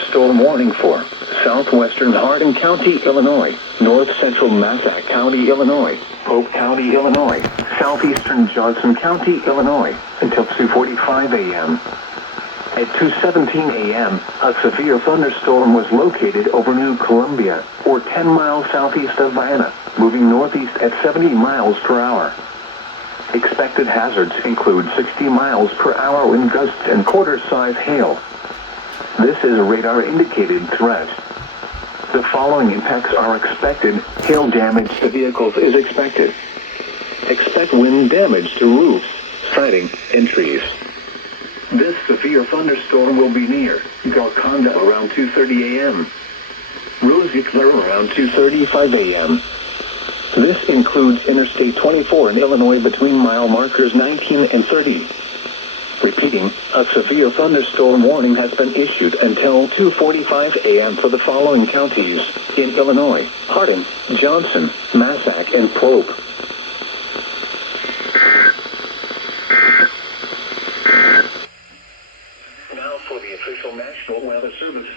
thunderstorm warning for southwestern Hardin County, Illinois, north-central Massac County, Illinois, Pope County, Illinois, southeastern Johnson County, Illinois, until 2:45 a.m. At 2:17 a.m., a severe thunderstorm was located over New Columbia, or 10 miles southeast of Vienna, moving northeast at 70 miles per hour. Expected hazards include 60 miles per hour wind gusts and quarter-size hail. This is a radar-indicated threat. The following impacts are expected. Hail damage to vehicles is expected. Expect wind damage to roofs, siding, and trees. This severe thunderstorm will be near Golconda around 2:30 a.m. Rosicler around 2:35 a.m. This includes Interstate 24 in Illinois between mile markers 19 and 30. Repeating, a severe thunderstorm warning has been issued until 2:45 a.m. for the following counties in Illinois: Hardin, Johnson, Massac, and Pope. Now for the official National Weather Service.